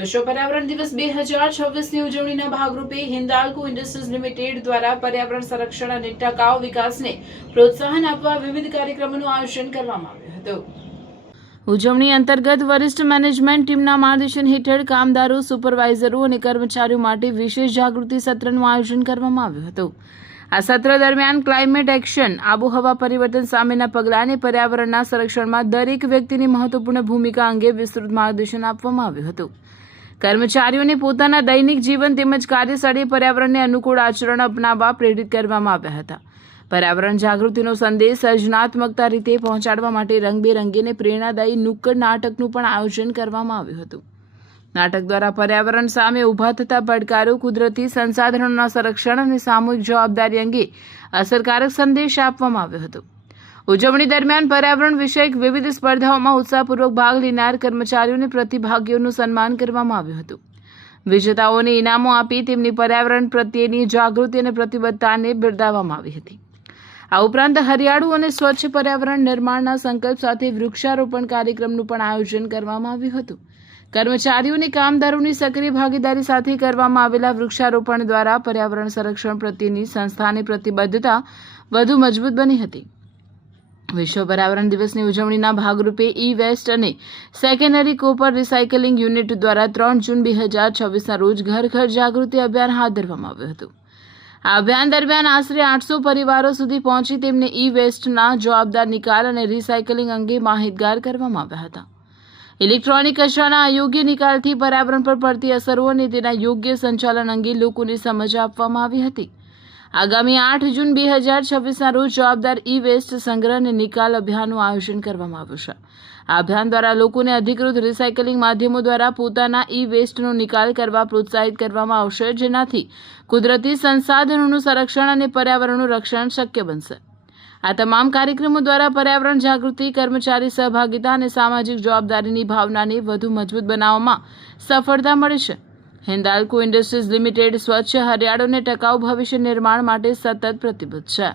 વિશ્વ પર્યાવરણ દિવસ 2026ની ઉજવણીના ભાગરૂપે હિન્દાલ્કો ઇન્ડસ્ટ્રીઝ લિમિટેડ દ્વારા પર્યાવરણ સંરક્ષણ અને ટકાઉ વિકાસને પ્રોત્સાહન આપવા વિવિધ કાર્યક્રમોનું આયોજન કરવામાં આવ્યું હતું। ઉજવણી અંતર્ગત વરિષ્ઠ મેનેજમેન્ટ ટીમના માર્ગદર્શન હેઠળ કામદારો, સુપરવાઇઝરો અને કર્મચારીઓ માટે વિશેષ જાગૃતિ સત્રનું આયોજન કરવામાં આવ્યું હતું। આ સત્ર દરમિયાન ક્લાઇમેટ એક્શન, આબોહવા પરિવર્તન સામેના પગલાં અને પર્યાવરણના સંરક્ષણમાં દરેક વ્યક્તિની મહત્વપૂર્ણ ભૂમિકા અંગે વિસ્તૃત માર્ગદર્શન આપવામાં આવ્યું હતું। કર્મચારીઓને પોતાના દૈનિક જીવન તેમજ કાર્યસ્થળે પર્યાવરણને અનુકૂળ આચરણ અપનાવવા પ્રેરિત કરવામાં આવ્યા હતા। પર્યાવરણ જાગૃતિનો સંદેશ સર્જનાત્મકતા રીતે પહોંચાડવા માટે રંગબેરંગી અને પ્રેરણાદાયી નુક્કડ નાટકનું પણ આયોજન કરવામાં આવ્યું હતું। નાટક દ્વારા પર્યાવરણ સામે ઊભા થતા પડકારો, કુદરતી સંસાધનોના સંરક્ષણ અને સામૂહિક જવાબદારી અંગે અસરકારક સંદેશ આપવામાં આવ્યો હતો। ઉજવણી દરમિયાન પર્યાવરણ વિષયક વિવિધ સ્પર્ધાઓમાં ઉત્સાહપૂર્વક ભાગ લેનાર કર્મચારીઓ અને પ્રતિભાગીઓનું સન્માન કરવામાં આવ્યું હતું। વિજેતાઓને ઇનામો આપી તેમની પર્યાવરણ પ્રત્યેની જાગૃતિ અને પ્રતિબદ્ધતાને બિરદાવવામાં આવી હતી। આ ઉપરાંત હરિયાળું અને સ્વચ્છ પર્યાવરણ નિર્માણના સંકલ્પ સાથે વૃક્ષારોપણ કાર્યક્રમનું પણ આયોજન કરવામાં આવ્યું હતું। કર્મચારીઓ અને કામદારોની સક્રિય ભાગીદારી સાથે કરવામાં આવેલા વૃક્ષારોપણ દ્વારા પર્યાવરણ સંરક્ષણ પ્રત્યેની સંસ્થાની પ્રતિબદ્ધતા વધુ મજબૂત બની હતી। વિશ્વ પર્યાવરણ દિવસની ઉજવણીના ભાગરૂપે ઈ વેસ્ટ અને સેકન્ડરી કોપર રિસાયકલિંગ યુનિટ દ્વારા 3 જૂન 2026ના રોજ ઘર ઘર જાગૃતિ અભિયાન હાથ ધરવામાં આવ્યું હતું। આ અભિયાન દરમિયાન આશરે 800 પરિવારો સુધી પહોંચી તેમને ઈ વેસ્ટના જવાબદાર નિકાલ અને રિસાયકલિંગ અંગે માહિતગાર કરવામાં આવ્યા હતા। ઇલેક્ટ્રોનિક કચરાના અયોગ્ય નિકાલથી પર્યાવરણ પર પડતી અસરો અને તેના યોગ્ય સંચાલન અંગે લોકોને સમજ આપવામાં આવી હતી। આગામી 8 જૂન 2026ના રોજ જવાબદાર ઈ વેસ્ટ સંગ્રહ અને નિકાલ અભિયાનનું આયોજન કરવામાં આવ્યું છે। આ અભિયાન દ્વારા લોકોને અધિકૃત રિસાયકલિંગ માધ્યમો દ્વારા પોતાના ઈ વેસ્ટનો નિકાલ કરવા પ્રોત્સાહિત કરવામાં આવશે, જેનાથી કુદરતી સંસાધનોનું સંરક્ષણ અને પર્યાવરણનું રક્ષણ શક્ય બનશે। આ તમામ કાર્યક્રમો દ્વારા પર્યાવરણ જાગૃતિ, કર્મચારી સહભાગિતા અને સામાજિક જવાબદારીની ભાવનાને વધુ મજબૂત બનાવવામાં સફળતા મળી છે। હિન્દાલ્કો ઇન્ડસ્ટ્રીઝ લિમિટેડ સ્વચ્છ, હરિયાળું અને ટકાઉ ભવિષ્ય નિર્માણ માટે સતત પ્રતિબદ્ધ છે।